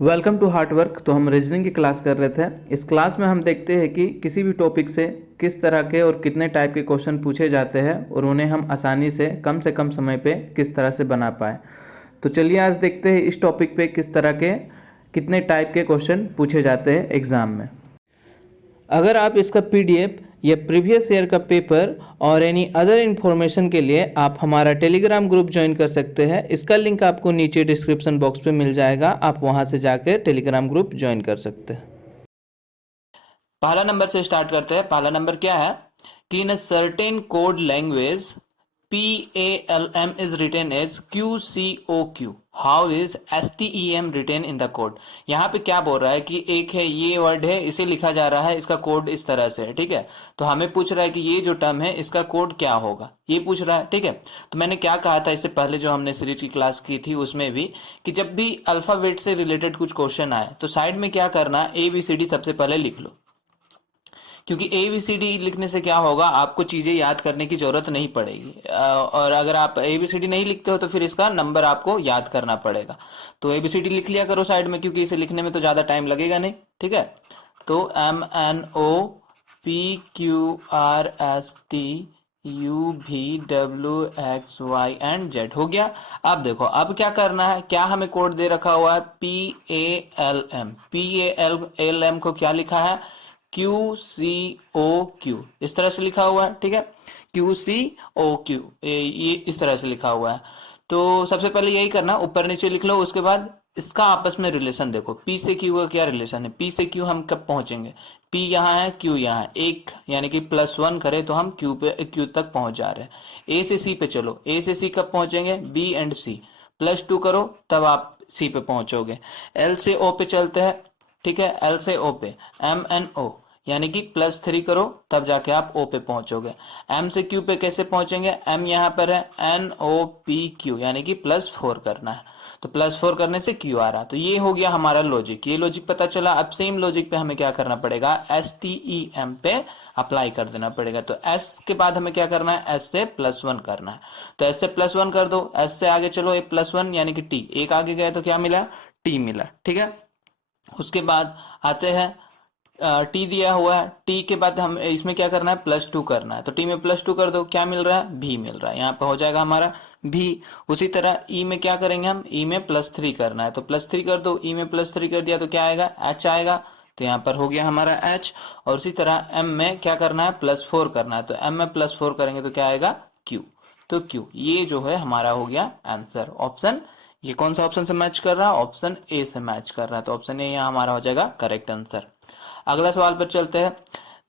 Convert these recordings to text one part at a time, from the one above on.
Welcome to heart work. तो हम reasoning की क्लास कर रहे थे। इस क्लास में हम देखते हैं कि किसी भी टॉपिक से किस तरह के और कितने टाइप के क्वेश्चन पूछे जाते हैं और उन्हें हम आसानी से कम समय पे किस तरह से बना पाए। तो चलिए आज देखते हैं इस टॉपिक पे किस तरह के कितने टाइप के क्वेश्चन पूछे जाते हैं एग्ज़ाम में। अगर आप इसका पीडीएफ या प्रीवियस ईयर का पेपर और एनी अदर इन्फॉर्मेशन के लिए आप हमारा टेलीग्राम ग्रुप ज्वाइन कर सकते हैं। इसका लिंक आपको नीचे डिस्क्रिप्शन बॉक्स पे मिल जाएगा, आप वहां से जाकर टेलीग्राम ग्रुप ज्वाइन कर सकते हैं। पहला नंबर से स्टार्ट करते हैं। पहला नंबर क्या है कि in a certain code language PALM is written as QCOQ. How is STEM written in the code? यहाँ पे क्या बोल रहा है कि एक है ये वर्ड है, इसे लिखा जा रहा है, इसका कोड इस तरह से है। ठीक है, तो हमें पूछ रहा है कि ये जो टर्म है इसका कोड क्या होगा, ये पूछ रहा है। ठीक है, तो मैंने क्या कहा था इससे पहले जो हमने सीरीज की क्लास की थी उसमें भी कि जब भी अल्फाबेट से रिलेटेड कुछ क्वेश्चन आए तो साइड में क्या करना, ABCD सबसे पहले लिख लो, क्योंकि ABCD लिखने से क्या होगा, आपको चीजें याद करने की जरूरत नहीं पड़ेगी। और अगर आप ABCD नहीं लिखते हो तो फिर इसका नंबर आपको याद करना पड़ेगा। तो ABCD लिख लिया करो साइड में, क्योंकि इसे लिखने में तो ज्यादा टाइम लगेगा नहीं। ठीक है, तो MNOPQRSTUVWXY and Z हो गया। अब देखो, अब क्या करना है, क्या हमें कोड दे रखा हुआ है PALM। PALM को क्या लिखा है, QCOQ, इस तरह से लिखा हुआ है। ठीक है, QCOQ ये इस तरह से लिखा हुआ है। तो सबसे पहले यही करना, ऊपर नीचे लिख लो। उसके बाद इसका आपस में रिलेशन देखो, P से Q का क्या रिलेशन है। P से Q हम कब पहुंचेंगे, P यहाँ है, Q यहाँ है, एक यानी कि +1 करे तो हम Q तक पहुंच जा रहे हैं। A से C पे चलो, A से C कब पहुंचेंगे, B एंड C, +2 करो तब आप C पे पहुंचोगे। L से O पे चलते हैं। ठीक है, L से O पे MNO यानी कि +3 करो तब जाके आप O पे पहुंचोगे। M से Q पे कैसे पहुंचेंगे, M यहाँ पर है, NOPQ यानी कि +4 करना है, तो +4 करने से Q आ रहा। तो ये हो गया हमारा लॉजिक, ये लॉजिक पता चला। अब सेम लॉजिक पे हमें क्या करना पड़ेगा, STEM पे अप्लाई कर देना पड़ेगा। तो S के बाद हमें क्या करना है, S से +1 करना है, तो S से +1 कर दो। S से आगे चलो, A +1 यानी कि T, एक आगे गया तो क्या मिला, T मिला। ठीक है, उसके बाद आते हैं, टी दिया हुआ है, टी के बाद हम इसमें क्या करना है, +2 करना है, तो टी में +2 कर दो, क्या मिल रहा है, भी मिल रहा है, यहाँ पे हो जाएगा हमारा भी। उसी तरह ई में क्या करेंगे हम, ई में +3 करना है, तो +3 कर दो, ई में +3 कर दिया तो क्या आएगा, एच आएगा, तो यहाँ पर हो गया हमारा एच। और उसी तरह एम में क्या करना है, +4 करना है, तो एम में +4 करेंगे तो क्या आएगा, क्यू, तो क्यू। ये जो है हमारा हो गया आंसर। ऑप्शन, ये कौन सा ऑप्शन से मैच कर रहा है, ऑप्शन ए से मैच कर रहा है, तो ऑप्शन ए यहाँ हमारा हो जाएगा करेक्ट आंसर। अगला सवाल पर चलते हैं।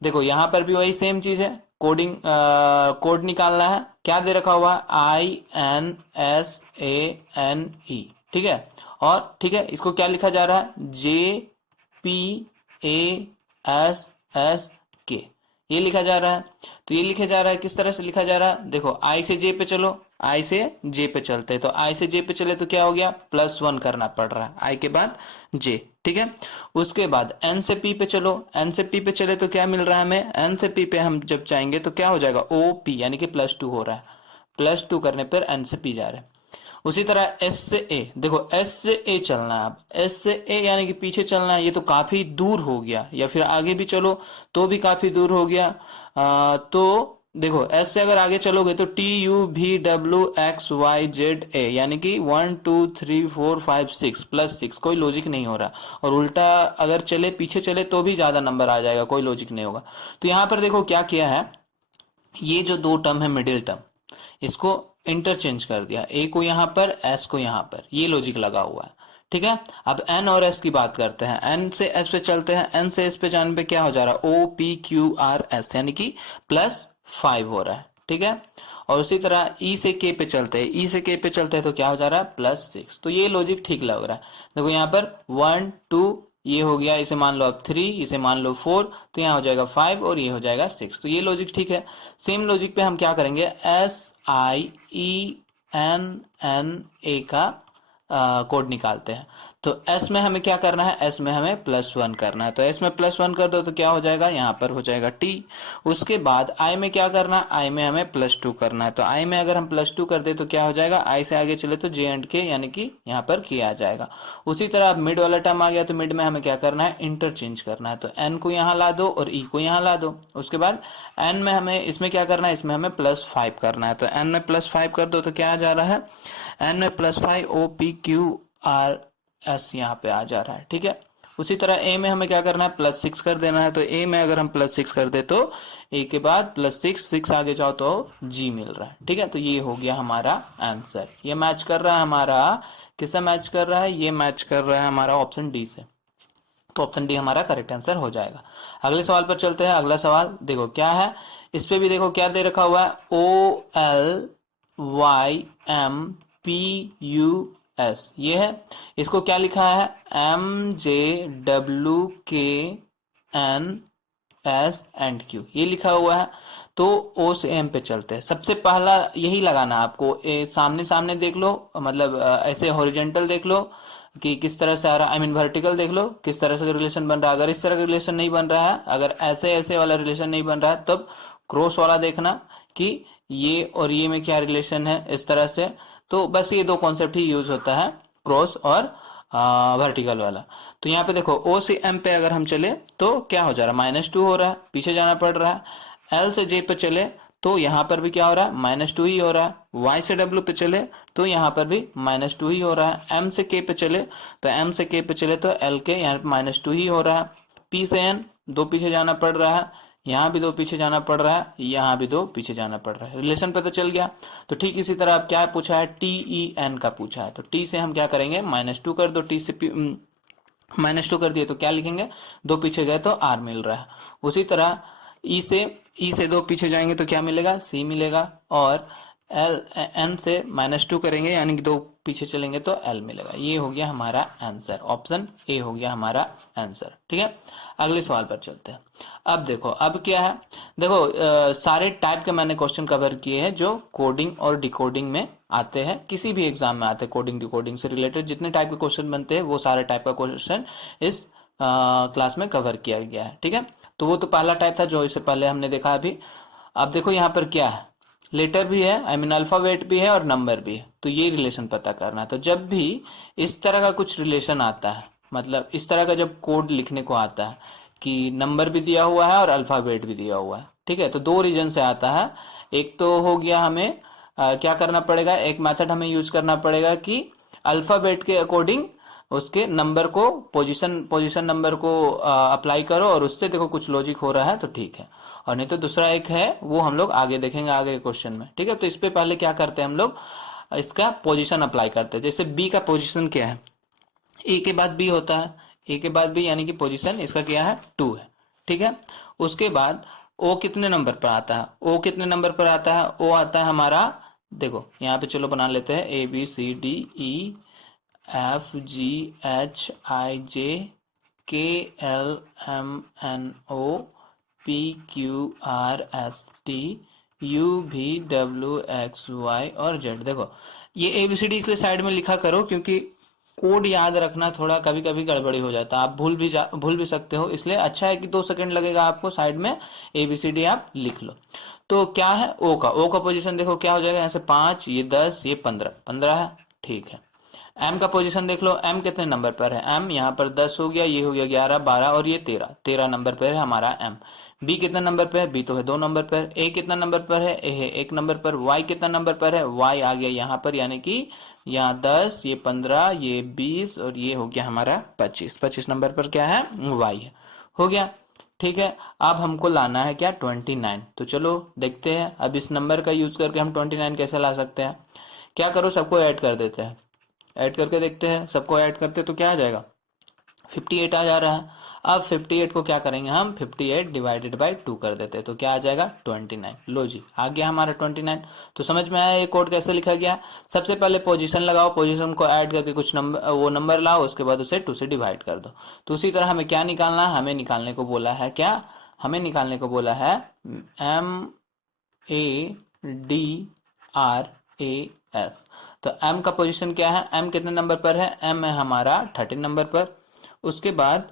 देखो यहाँ पर भी वही सेम चीज है, कोडिंग कोड निकालना है। क्या दे रखा हुआ है, INSANE। ठीक है, और ठीक है, इसको क्या लिखा जा रहा है, JPASSK, ये लिखा जा रहा है। तो ये लिखा जा रहा है, किस तरह से लिखा जा रहा है, देखो आई से जे पे चलो, आई से जे पे चलते हैं, तो आई से जे पे चले तो क्या हो गया, +1 करना पड़ रहा है, आई के बाद जे। ठीक है, उसके बाद एन से पी पे चलो, एन से पी पे चले तो क्या मिल रहा है हमें, एन से पी पे हम जब चाहेंगे तो क्या हो जाएगा, OP यानी कि +2 हो रहा है, +2 करने पर एन से पी जा रहे हैं। उसी तरह एस से ए, देखो एस से ए चलना है, अब एस से ए यानी कि पीछे चलना है, ये तो काफी दूर हो गया, या फिर आगे भी चलो तो भी काफी दूर हो गया। तो देखो एस से अगर आगे चलोगे तो TUVWXYZA यानी कि 1 2 3 4 5 6 +6, कोई लॉजिक नहीं हो रहा। और उल्टा अगर चले, पीछे चले तो भी ज्यादा नंबर आ जाएगा, कोई लॉजिक नहीं होगा। तो यहाँ पर देखो क्या किया है, ये जो दो टर्म है मिडिल टर्म, इसको इंटरचेंज कर दिया, ए को यहाँ पर, एस को यहाँ पर, ये लॉजिक लगा हुआ है। ठीक है, अब एन और एस की बात करते हैं, एन से एस पे चलते हैं, एन से एस पे जाने पे क्या हो जा रहा है, OPQRS यानी कि +5 हो रहा है। ठीक है, और उसी तरह ई से के पे चलते हैं, ई से के पे चलते हैं तो क्या हो जा रहा है, +6। तो ये लॉजिक ठीक लग रहा है। देखो यहाँ पर 1 2 ये हो गया, इसे मान लो अब 3, इसे मान लो 4, तो यहाँ हो जाएगा 5 और ये हो जाएगा 6, तो ये लॉजिक ठीक है। सेम लॉजिक पे हम क्या करेंगे, SIENNA का कोड निकालते हैं। तो s में हमें क्या करना है, s में हमें +1 करना है, तो s में +1 कर दो तो क्या हो जाएगा, यहाँ पर हो जाएगा t। उसके बाद i में क्या करना है, i में हमें +2 करना है, तो i में अगर हम +2 कर दे तो क्या हो जाएगा, i से आगे चले तो j एंड k यानी कि यहाँ पर k आ जाएगा। उसी तरह अब मिड वाला टर्म आ गया, तो मिड में हमें क्या करना है, इंटरचेंज करना है, तो n को यहाँ ला दो और e को यहाँ ला दो। उसके बाद n में हमें इसमें क्या करना है, इसमें हमें +5 करना है, तो n में +5 कर दो तो क्या आ जा रहा है, n में +5 OPQRS यहाँ पे आ जा रहा है, ठीक है। उसी तरह a में हमें क्या करना है, +6 कर देना है, तो a में अगर हम +6 कर दे तो a के बाद +6 आगे जाओ तो g मिल रहा है, ठीक है। तो ये हो गया हमारा आंसर। ये मैच कर रहा है हमारा, किससे मैच कर रहा है, ये मैच कर रहा है हमारा ऑप्शन डी से, तो ऑप्शन डी हमारा करेक्ट आंसर हो जाएगा। अगले सवाल पर चलते हैं। अगला सवाल देखो क्या है, इस पे भी देखो क्या दे रखा हुआ है, OLYMPUS, ये है। इसको क्या लिखा है, MJWKNS Q, ये लिखा हुआ है। तो ओ से एम पे चलते हैं। सबसे पहला यही लगाना है आपको, सामने सामने देख लो, मतलब ऐसे हॉरिजेंटल देख लो कि किस तरह से आ रहा है, आई मीन वर्टिकल देख लो किस तरह से रिलेशन बन रहा है। अगर इस तरह का रिलेशन नहीं बन रहा है, अगर ऐसे ऐसे वाला रिलेशन नहीं बन रहा है, तब क्रॉस वाला देखना कि ये और ये में क्या रिलेशन है, इस तरह से। तो बस ये दो कॉन्सेप्ट ही यूज होता है, क्रॉस और वर्टिकल वाला। तो यहाँ पे देखो ओ से एम पे अगर हम चले तो क्या हो जा रहा है, -2 हो रहा है, पीछे जाना पड़ रहा है। एल से जे पे चले तो यहाँ पर भी क्या हो रहा है, -2 ही हो रहा है। वाई से डब्ल्यू पे चले तो यहाँ पर भी -2 ही हो रहा है। एम से के पे चले तो एम से के पे चले तो एल के यहाँ पे -2 ही हो रहा है। पी से एन दो पीछे जाना पड़ रहा है, यहाँ भी दो पीछे जाना पड़ रहा है, यहाँ भी दो पीछे जाना पड़ रहा है। रिलेशन पे तो चल गया। तो ठीक इसी तरह अब क्या पूछा है, TEN का पूछा है, तो टी से हम क्या करेंगे, -2 कर दो, टी से -2 कर दिए तो क्या लिखेंगे, दो पीछे गए तो आर मिल रहा है। उसी तरह ई से दो पीछे जाएंगे तो क्या मिलेगा, सी मिलेगा। और एल एन से -2 करेंगे यानी कि दो पीछे चलेंगे तो एल मिलेगा। ये हो गया हमारा आंसर, ऑप्शन ए हो गया हमारा आंसर, ठीक है। अगले सवाल पर चलते हैं। अब देखो अब क्या है, देखो सारे टाइप के मैंने क्वेश्चन कवर किए हैं जो कोडिंग और डिकोडिंग में आते हैं, किसी भी एग्जाम में आते हैं। कोडिंग डिकोडिंग से रिलेटेड जितने टाइप के क्वेश्चन बनते हैं वो सारे टाइप का क्वेश्चन इस क्लास में कवर किया गया है, ठीक है। तो वो तो पहला टाइप था जो इससे पहले हमने देखा अभी। अब देखो यहाँ पर क्या है, लेटर भी है, आई मीन अल्फाबेट भी है और नंबर भी है, तो ये रिलेशन पता करना है। तो जब भी इस तरह का कुछ रिलेशन आता है, मतलब इस तरह का जब कोड लिखने को आता है कि नंबर भी दिया हुआ है और अल्फाबेट भी दिया हुआ है, ठीक है, तो दो रीजन से आता है। एक तो हो गया हमें क्या करना पड़ेगा, एक मेथड हमें यूज करना पड़ेगा कि अल्फाबेट के अकॉर्डिंग उसके नंबर को, पोजीशन नंबर को अप्लाई करो और उससे देखो कुछ लॉजिक हो रहा है तो ठीक है। और नहीं तो दूसरा एक है, वो हम लोग आगे देखेंगे आगे क्वेश्चन में, ठीक है। तो इस पे पहले क्या करते हैं हम लोग, इसका पोजीशन अप्लाई करते हैं। जैसे बी का पोजीशन क्या है, ए के बाद बी होता है, ए के बाद बी यानी कि पोजीशन इसका क्या है, 2 है, ठीक है। उसके बाद ओ कितने नंबर पर आता है, ओ कितने नंबर पर आता है, ओ आता है हमारा, देखो यहाँ पे चलो बना लेते हैं, ABCDEFGHIJKLMNOPQRSTUVWXY और जेड। देखो ये ABCD इसलिए साइड में लिखा करो क्योंकि कोड याद रखना थोड़ा कभी कभी गड़बड़ी हो जाता है, आप भूल भी सकते हो, इसलिए अच्छा है कि 2 सेकंड लगेगा आपको, साइड में ABCD आप लिख लो। तो क्या है, ओ का पोजीशन देखो क्या हो जाएगा, यहाँ से 5, ये 10, ये 15 है, ठीक है। एम का पोजीशन देख लो, एम कितने नंबर पर है, एम यहाँ पर 10 हो गया, ये हो गया 11, 12 और ये 13 नंबर पर है हमारा एम। बी कितना नंबर पर है, बी तो है 2 नंबर पर। ए कितना नंबर पर है, ए है 1 नंबर पर। वाई कितना नंबर पर है, वाई आ गया यहाँ पर, यानी कि यहाँ 10, ये 15, ये 20 और ये हो गया हमारा 25 नंबर पर क्या है, वाई है, हो गया, ठीक है। अब हमको लाना है क्या, 29। तो चलो देखते हैं अब इस नंबर का यूज करके हम 29 कैसे ला सकते हैं। क्या करो, सबको ऐड कर देते हैं, ऐड करके देखते हैं, सबको ऐड करते तो क्या आ जाएगा, 58 आ जा रहा है। अब 58 को क्या करेंगे हम, 58 डिवाइडेड बाई 2 कर देते हैं तो क्या आ जाएगा, 29। लो जी आ गया हमारा 29। तो समझ में आया ये कोड कैसे लिखा गया। सबसे पहले पोजीशन लगाओ, पोजीशन को ऐड करके कुछ नंबर, वो नंबर लाओ, उसके बाद उसे 2 से डिवाइड कर दो। तो उसी तरह हमें क्या निकालना है, हमें निकालने को बोला है क्या, हमें निकालने को बोला है MADRAA एस। तो एम का पोजीशन क्या है, एम कितने नंबर पर है, एम है हमारा 13 नंबर पर। उसके बाद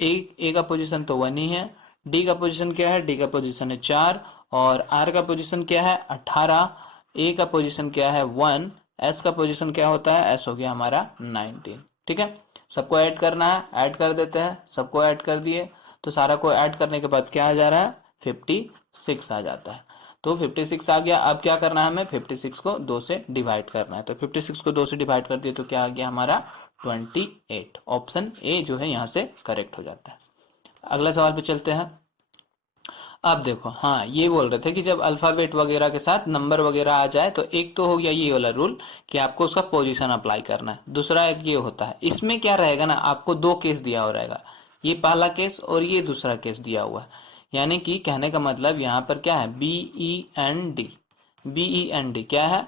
ए का पोजीशन तो 1 ही है। डी का पोजीशन क्या है, डी का पोजीशन है 4। और आर का पोजीशन क्या है 18। ए का पोजीशन क्या है 1। एस का पोजीशन क्या होता है, एस हो गया हमारा 19। ठीक है, सबको ऐड करना है, ऐड कर देते हैं, सबको ऐड कर दिए। तो सारा को ऐड करने के बाद क्या आ जा रहा है, 56 आ जाता है। तो 56 आ गया। अब क्या करना है, हमें 56 को 2 से डिवाइड करना है। तो 56 को 2 से डिवाइड कर दिए तो क्या आ गया हमारा 28। ऑप्शन ए जो है यहाँ से करेक्ट हो जाता है। अगला सवाल पे चलते हैं। अब देखो, हाँ ये बोल रहे थे कि जब अल्फाबेट वगैरह के साथ नंबर वगैरह आ जाए तो एक तो हो गया ये वाला रूल कि आपको उसका पोजीशन अप्लाई करना है। दूसरा एक ये होता है, इसमें क्या रहेगा ना, आपको 2 केस दिया हो रहेगा, ये पहला केस और ये दूसरा केस दिया हुआ है। यानी कि कहने का मतलब यहाँ पर क्या है, BEND। BEND क्या है,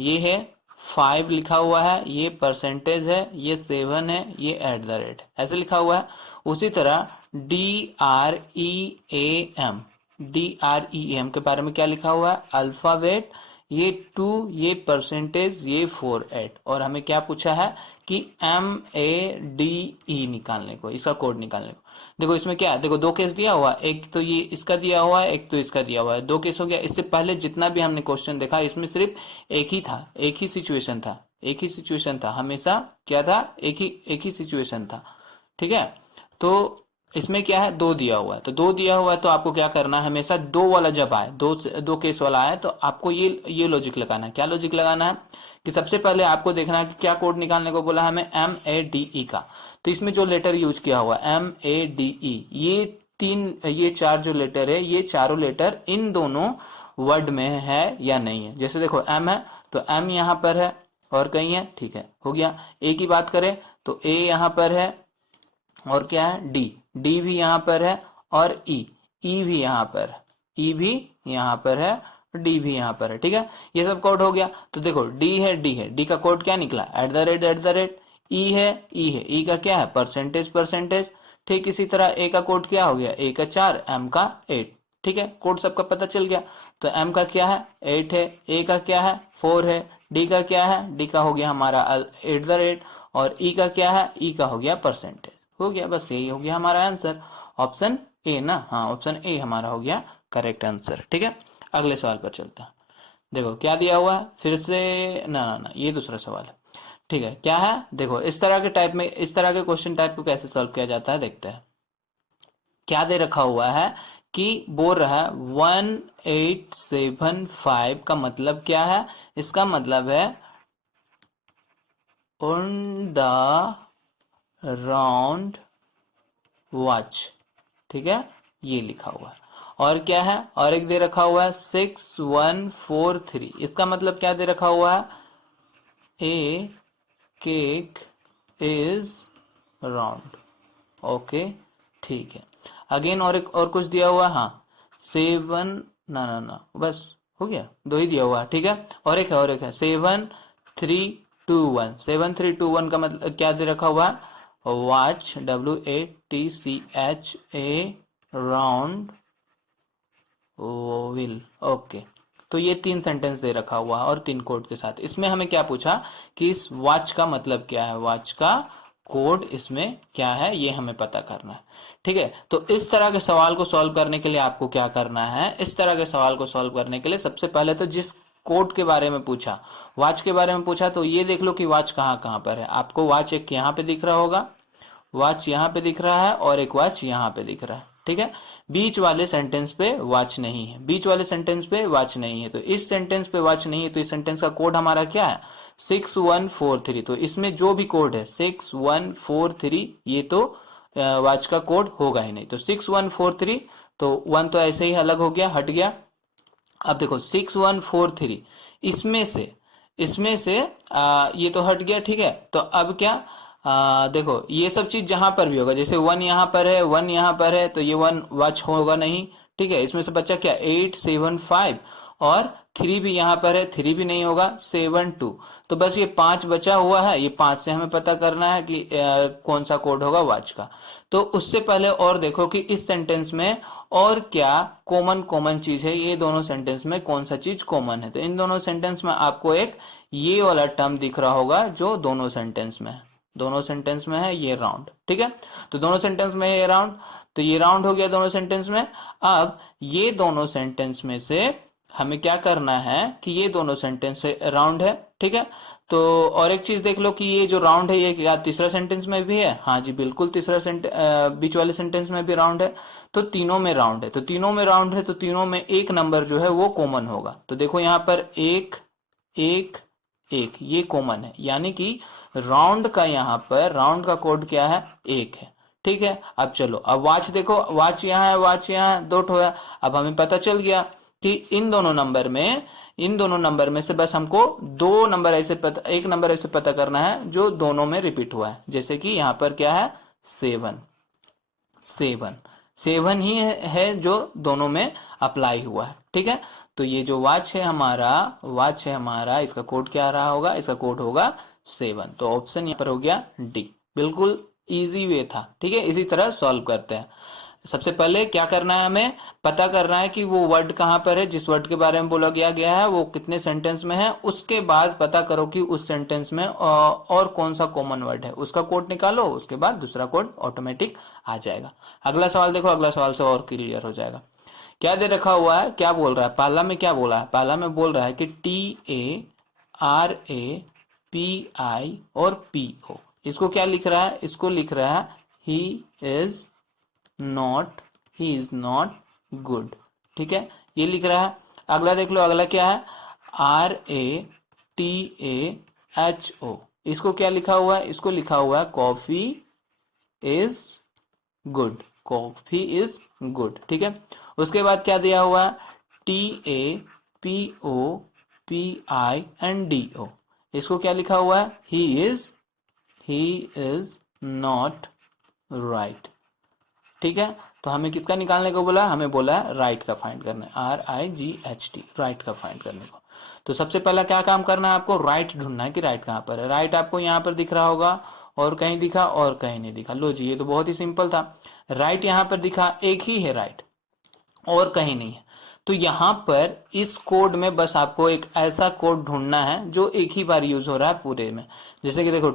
ये है 5 लिखा हुआ है, ये परसेंटेज है, ये 7 है, ये @ ऐसे लिखा हुआ है। उसी तरह DREAM, DREAM के बारे में क्या लिखा हुआ है, अल्फाबेट, ये 2, ये परसेंटेज, ये 48। और हमें क्या पूछा है कि MADE निकालने को, इसका कोड निकालने को। देखो इसमें क्या है, देखो 2 केस दिया हुआ है, एक तो ये इसका दिया हुआ है, एक तो इसका दिया हुआ है, 2 केस हो गया। इससे पहले जितना भी हमने क्वेश्चन देखा इसमें सिर्फ एक ही था, एक ही सिचुएशन था, एक ही सिचुएशन था, हमेशा क्या था, एक ही सिचुएशन था। ठीक है, तो इसमें क्या है, 2 दिया हुआ है, तो 2 दिया हुआ है तो आपको क्या करना है, हमेशा 2 वाला जब आए, 2 केस वाला आए तो आपको ये लॉजिक लगाना है। क्या लॉजिक लगाना है कि सबसे पहले आपको देखना है कि क्या कोड निकालने को बोला है हमें, MADE का। तो इसमें जो लेटर यूज किया हुआ है MADE, ये 4 जो लेटर है, ये चारों लेटर इन दोनों वर्ड में है या नहीं है। जैसे देखो M है तो M यहाँ पर है और कहीं है, ठीक है, हो गया। A की बात करें तो A यहाँ पर है और क्या है, डी भी यहाँ पर है और ई भी यहाँ पर है, ई भी यहाँ पर है, डी भी यहाँ पर है। ठीक है, ये सब कोड हो गया। तो देखो डी है, डी का कोड क्या निकला, @ ई है, ई का क्या है, परसेंटेज। ठीक इसी तरह ए का कोड क्या हो गया, ए का 4, एम का 8। ठीक है, कोड सबका पता चल गया। तो एम का क्या है 8 है, ए का क्या है 4 है, डी का क्या है, डी का हो गया हमारा @ और ई का क्या है, ई का हो गया परसेंटेज। हो गया, बस यही हो गया हमारा आंसर, ऑप्शन ए ना, हाँ ऑप्शन ए हमारा हो गया करेक्ट आंसर। ठीक है, अगले सवाल पर चलते हैं। देखो क्या दिया हुआ है, फिर से ना ये दूसरा सवाल है। ठीक है, क्या है, देखो इस तरह के टाइप में, इस तरह के क्वेश्चन टाइप को कैसे सॉल्व किया जाता है देखते हैं। क्या दे रखा हुआ है कि बोल रहा है 1875 का मतलब क्या है, इसका मतलब है ऑन द राउंड वॉच। ठीक है, ये लिखा हुआ है। और क्या है, और एक दे रखा हुआ है 6143, इसका मतलब क्या दे रखा हुआ है, ए केक इज राउंड। ओके ठीक है, अगेन और एक और कुछ दिया हुआ है, हाँ 7 ना बस हो गया, 2 ही दिया हुआ है। ठीक है, और एक है 7321, 7321 का मतलब क्या दे रखा हुआ है, watch, WATCH A round will. Okay, तो ये 3 सेंटेंस दे रखा हुआ है और 3 कोड के साथ। इसमें हमें क्या पूछा कि इस वॉच का मतलब क्या है, वॉच का कोड इसमें क्या है, ये हमें पता करना है। ठीक है, तो इस तरह के सवाल को सॉल्व करने के लिए आपको क्या करना है, इस तरह के सवाल को सॉल्व करने के लिए सबसे पहले तो जिस कोड के बारे में पूछा, वॉच के बारे में पूछा, तो ये देख लो कि वॉच कहाँ पर है। आपको वॉच एक यहाँ पे दिख रहा होगा, वॉच यहाँ पे दिख रहा है और एक वॉच यहाँ पे दिख रहा है। ठीक है, बीच वाले सेंटेंस पे वॉच नहीं है, बीच वाले सेंटेंस पे वॉच नहीं है, तो इस सेंटेंस पे वॉच नहीं है, तो इस सेंटेंस का कोड हमारा क्या है 6143। तो इसमें जो भी कोड है 6143, ये तो वॉच का कोड होगा ही नहीं। तो 6143, तो 1 तो ऐसे ही अलग हो गया, हट गया। अब देखो 6143, इसमें से ये तो हट गया। ठीक है, तो अब क्या, देखो ये सब चीज जहां पर भी होगा, जैसे 1 यहाँ पर है, 1 यहाँ पर है, तो ये 1 वॉच होगा नहीं। ठीक है, इसमें से बच्चा क्या 875, और 3 भी यहाँ पर है, 3 भी नहीं होगा, 72। तो बस ये 5 बचा हुआ है, ये 5 से हमें पता करना है कि कौन सा कोड होगा वॉच का। तो उससे पहले और देखो कि इस सेंटेंस में और क्या कॉमन चीज है, ये दोनों सेंटेंस में कौन सा चीज कॉमन है। तो इन दोनों सेंटेंस में आपको एक ये वाला टर्म दिख रहा होगा जो दोनों सेंटेंस में है, दोनों सेंटेंस में है ये राउंड, ठीक है। तो दोनों सेंटेंस में है ये राउंड, तो ये राउंड हो गया दोनों सेंटेंस में। अब ये दोनों सेंटेंस में से हमें क्या करना है कि ये दोनों सेंटेंस राउंड है, ठीक है। तो और एक चीज देख लो कि ये जो राउंड है ये क्या तीसरा सेंटेंस में भी है? हाँ जी बिल्कुल, तीसरा बीच वाले सेंटेंस में भी राउंड है। तो तीनों में राउंड है, तो तीनों में राउंड है, तो तीनों में एक नंबर जो है वो कॉमन होगा। तो देखो यहाँ पर एक एक एक ये कॉमन है, यानी कि राउंड का यहाँ पर राउंड का कोड क्या है? एक है, ठीक है। अब चलो, अब वाच देखो, वाच यहाँ है, वाच यहाँ है, दो ठो है। अब हमें पता चल गया कि इन दोनों नंबर में से बस हमको दो नंबर ऐसे पता, एक नंबर ऐसे पता करना है जो दोनों में रिपीट हुआ है। जैसे कि यहाँ पर क्या है? 7 7 7 ही है जो दोनों में अप्लाई हुआ है, ठीक है। तो ये जो वाच है हमारा, इसका कोड क्या रहा होगा? इसका कोड होगा 7। तो ऑप्शन यहाँ पर हो गया डी। बिल्कुल इजी वे था, ठीक है। इसी तरह सॉल्व करते हैं। सबसे पहले क्या करना है? हमें पता करना है कि वो वर्ड कहाँ पर है, जिस वर्ड के बारे में बोला गया है वो कितने सेंटेंस में है। उसके बाद पता करो कि उस सेंटेंस में और कौन सा कॉमन वर्ड है, उसका कोड निकालो, उसके बाद दूसरा कोड ऑटोमेटिक आ जाएगा। अगला सवाल देखो, अगला सवाल से और क्लियर हो जाएगा। क्या दे रखा हुआ है? क्या बोल रहा है? पहला में क्या बोला है? पहला में बोल रहा है कि TARAPI और PO, इसको क्या लिख रहा है? इसको लिख रहा है ही इज नॉट गुड, ठीक है, ये लिख रहा है। अगला देख लो, अगला क्या है? RATAHO, इसको क्या लिखा हुआ है? इसको लिखा हुआ है coffee is good, coffee is good, ठीक है। उसके बाद क्या दिया हुआ है? TAPOPINDO, इसको क्या लिखा हुआ है? ही इज नॉट राइट, ठीक है। तो हमें किसका निकालने को बोला? हमें बोला है राइट का फाइंड करना है, RIGHT, राइट का फाइंड करने को। तो सबसे पहला क्या काम करना है? आपको राइट ढूंढना है कि राइट कहाँ पर है। राइट आपको यहाँ पर दिख रहा होगा, और कहीं दिखा और कहीं नहीं दिखा। लो जी, ये तो बहुत ही सिंपल था। राइट यहाँ पर दिखा, एक ही है राइट, और कहीं नहीं है। तो यहाँ पर इस कोड में बस आपको एक ऐसा कोड ढूंढना है जो एक ही बार यूज हो रहा है पूरे में। जैसे कि देखो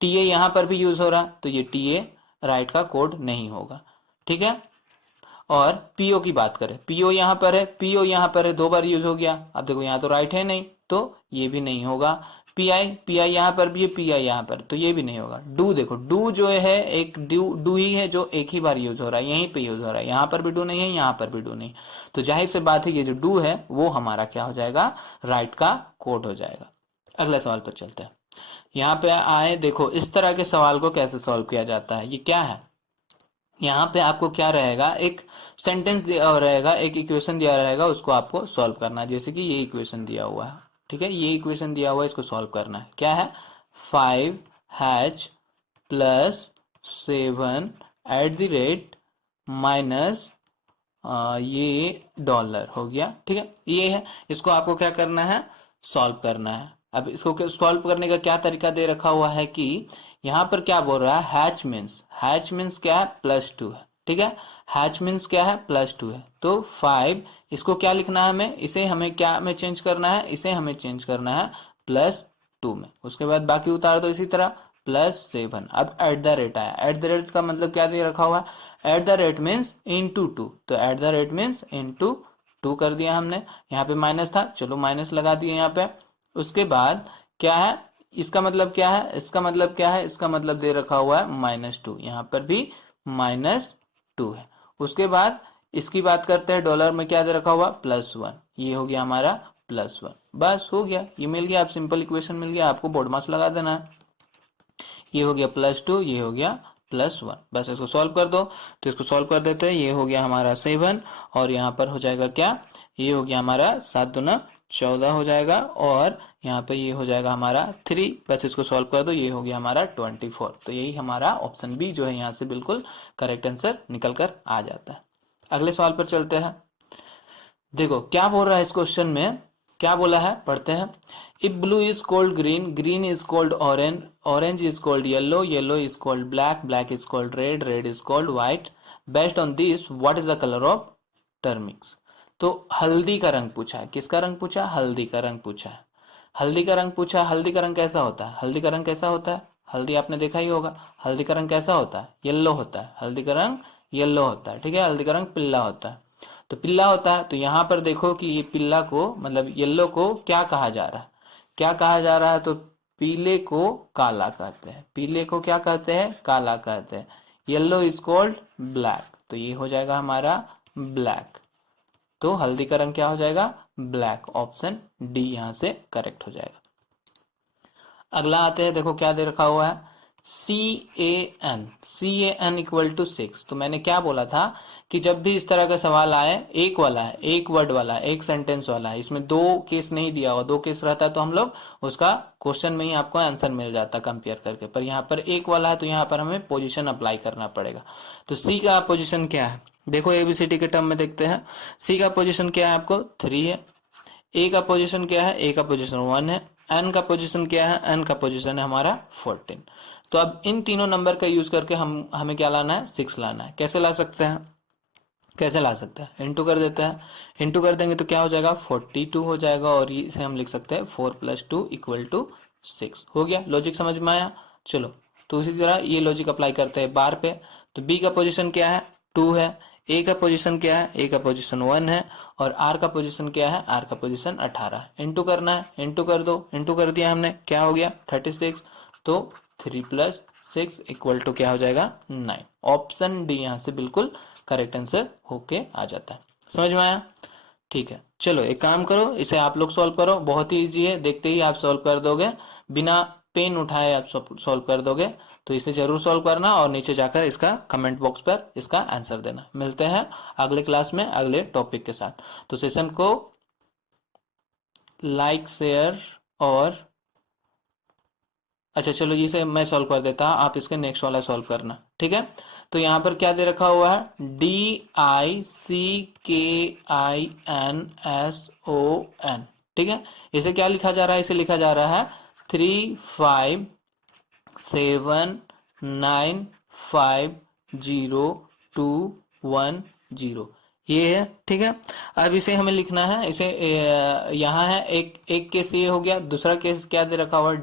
TA यहाँ पर भी यूज हो रहा है, तो ये TA राइट का कोड नहीं होगा, ठीक है। और PO की बात करें, PO यहाँ पर है, PO यहाँ पर है, दो बार यूज हो गया। अब देखो यहाँ तो राइट है नहीं, तो ये भी नहीं होगा। PI यहाँ पर भी है, PI यहाँ पर, तो ये भी नहीं होगा। डू देखो, डू जो है एक डू ही है जो एक ही बार यूज हो रहा है, यहीं पे यूज हो रहा है। यहाँ पर भी डू नहीं है, यहाँ पर भी डू नहीं, तो जाहिर से बात है ये जो डू है वो हमारा क्या हो जाएगा? राइट का कोड हो जाएगा। अगले सवाल पर चलते हैं। यहाँ पे आए, देखो इस तरह के सवाल को कैसे सॉल्व किया जाता है। ये क्या है? यहाँ पे आपको क्या रहेगा? एक सेंटेंस दिया रहेगा, एक इक्वेशन दिया रहेगा, उसको आपको सॉल्व करना है। जैसे कि ये इक्वेशन दिया हुआ है, ठीक है, ये इक्वेशन दिया हुआ है, इसको सॉल्व करना है। क्या है? 5H plus 7 at the rate minus ये डॉलर हो गया, ठीक है, ये है। इसको आपको क्या करना है? सॉल्व करना है। अब इसको सॉल्व करने का क्या तरीका दे रखा हुआ है कि यहाँ पर क्या बोल रहा है? हैच मीन्स क्या है? +2 है, ठीक है। हैच मीन्स क्या है? +2 है। तो 5, इसको क्या लिखना है हमें? इसे हमें क्या में चेंज करना है? इसे हमें चेंज करना है +2 में। उसके बाद बाकी उतार दो इसी तरह, +7। अब एट द रेट आया, एट द रेट का मतलब क्या दे रखा हुआ है? At the rate means into 2, तो at the rate means into 2 कर दिया हमने। यहाँ पे माइनस था, चलो माइनस लगा दिए यहाँ पे। उसके बाद क्या है? इसका मतलब क्या है? इसका मतलब क्या है? इसका मतलब दे रखा हुआ है -2, यहाँ पर भी -2 है। उसके बाद इसकी बात करते हैं, डॉलर में क्या दे रखा हुआ? +1, ये हो गया हमारा +1। बस हो गया, ये मिल गया, आप सिंपल इक्वेशन मिल गया, आपको बोर्ड मार्क्स लगा देना है। ये हो गया +2, ये हो गया +1। बस इसको सॉल्व कर दो। तो इसको सॉल्व कर देते हैं, ये हो गया हमारा 7, और यहाँ पर हो जाएगा क्या? ये हो गया हमारा 7 दूना 14 हो जाएगा, और यहाँ पे ये हो जाएगा हमारा 3। बस इसको सॉल्व कर दो, ये हो गया हमारा 24। तो यही हमारा ऑप्शन बी जो है यहाँ से बिल्कुल करेक्ट आंसर निकल कर आ जाता है। अगले सवाल पर चलते हैं। देखो क्या बोल रहा है इस क्वेश्चन में, क्या बोला है, पढ़ते हैं। If blue is called green, green is called orange, orange is called yellow, yellow is called black, black is called red, red is called white. Based on this what is the colour of Termux. तो हल्दी का रंग पूछा है। किसका रंग पूछा? हल्दी का रंग पूछा है। हल्दी का रंग पूछा, हल्दी का रंग कैसा होता है? हल्दी का रंग कैसा होता है? हल्दी आपने देखा ही होगा। हल्दी का रंग कैसा होता है? येलो होता है। हल्दी का रंग येलो होता है, ठीक है। हल्दी का रंग पीला होता है। तो पीला होता है, तो यहाँ पर देखो कि ये पीला को मतलब येलो को क्या कहा जा रहा है? क्या कहा जा रहा है? तो पीले को काला कहते हैं। पीले को क्या कहते हैं? काला कहते हैं। येलो इज कॉल्ड ब्लैक, तो ये हो जाएगा हमारा ब्लैक। तो हल्दी का रंग क्या हो जाएगा? ब्लैक। ऑप्शन डी यहाँ से करेक्ट हो जाएगा। अगला आते हैं, देखो क्या दे रखा हुआ है, CAN इक्वल टू 6। तो मैंने क्या बोला था कि जब भी इस तरह का सवाल आए, एक वाला है, एक वर्ड वाला है, एक सेंटेंस वाला है, इसमें दो केस नहीं दिया हुआ, दो केस रहता तो हम लोग उसका क्वेश्चन में ही आपको आंसर मिल जाता कंपेयर करके, पर यहाँ पर एक वाला है तो यहाँ पर हमें पोजीशन अप्लाई करना पड़ेगा। तो सी का पोजीशन क्या है? देखो ABCD के टर्म में देखते हैं। सी का पोजीशन क्या है? आपको 3 है। ए का पोजीशन क्या है? ए का पोजीशन 1 है। एन का पोजीशन क्या है? एन का पोजीशन है हमारा 14। तो अब इन तीनों नंबर का यूज करके हमें क्या लाना है? 6 लाना है। कैसे ला सकते हैं? कैसे ला सकते हैं? इंटू कर देते हैं। इंटू कर देंगे तो क्या हो जाएगा? 42 हो जाएगा, और इसे हम लिख सकते हैं 4 + 2 = 6। हो गया? लॉजिक समझ में आया? चलो, तो उसी तरह ये लॉजिक अप्लाई करते हैं बार पे। तो बी का पोजीशन क्या है? 2 है। ए का पोजीशन क्या है? ए का पोजीशन 1 है। और आर का पोजीशन क्या है? आर का पोजीशन 18 है। इंटू करना है, इंटू कर दो। इंटू कर दिया हमने, क्या हो गया? 36। तो 3 + 6 = क्या हो जाएगा? 9। ऑप्शन डी यहाँ से बिल्कुल करेक्ट आंसर होके आ जाता है। समझ में आया? ठीक है, चलो एक काम करो, इसे आप लोग सॉल्व करो। बहुत ही इजी है, देखते ही आप सॉल्व कर दोगे, बिना पेन उठाए आप सॉल्व कर दोगे। तो इसे जरूर सॉल्व करना और नीचे जाकर इसका कमेंट बॉक्स पर इसका आंसर देना। मिलते हैं अगले क्लास में अगले टॉपिक के साथ। तो सेशन को लाइक, शेयर और अच्छा चलो, इसे मैं सॉल्व कर देता हूँ, आप इसके नेक्स्ट वाला सॉल्व करना, ठीक है। तो यहाँ पर क्या दे रखा हुआ है? DICKINSON, ठीक है। इसे क्या लिखा जा रहा है? इसे लिखा जा रहा है 3579502110, ये है, ठीक है। अब इसे हमें लिखना है, इसे यहाँ है एक केस ये हो गया। दूसरा केस क्या दे रखा हुआ?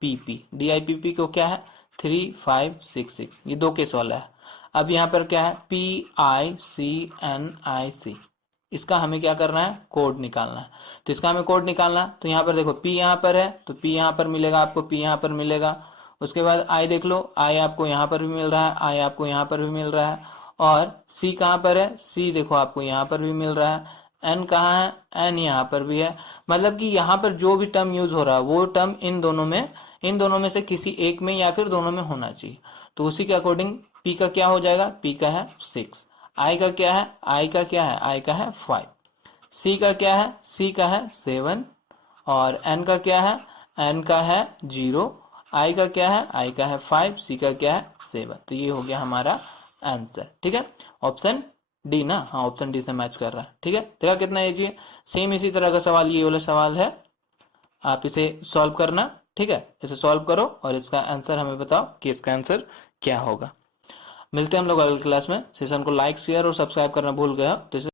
DIPP को क्या है? 3566, ये दो केस वाला है। अब यहाँ पर क्या है? PICNIC, इसका हमें क्या करना है? कोड निकालना है। तो इसका हमें कोड निकालना है, तो यहाँ पर देखो P यहाँ पर है, तो P यहाँ पर मिलेगा आपको, P यहाँ पर मिलेगा। उसके बाद I देख लो, I आपको यहाँ पर भी मिल रहा है, I आपको यहाँ पर भी मिल रहा है। और C कहाँ पर है? C देखो आपको यहाँ पर भी मिल रहा है। N कहाँ है? N यहाँ पर भी है। मतलब कि यहाँ पर जो भी टर्म यूज हो रहा है वो टर्म इन दोनों में से किसी एक में या फिर दोनों में होना चाहिए। तो उसी के अकॉर्डिंग P का क्या हो जाएगा? P का है 6। I का क्या है? I का क्या है? I का है 5। C का क्या है? C का है 7। और N का क्या है? N का है 0। I का क्या है? I का है 5। C का क्या है? 7। तो ये हो गया हमारा आंसर, ठीक है। ऑप्शन डी ना, हाँ ऑप्शन डी से मैच कर रहा है, ठीक है। देखा कितना इजी है। सेम इसी तरह का सवाल ये वाला सवाल है, आप इसे सॉल्व करना, ठीक है। इसे सॉल्व करो और इसका आंसर हमें बताओ कि इसका आंसर क्या होगा। मिलते हैं हम लोग अगली क्लास में। सेशन को लाइक, शेयर और सब्सक्राइब करना भूल गया तो इसे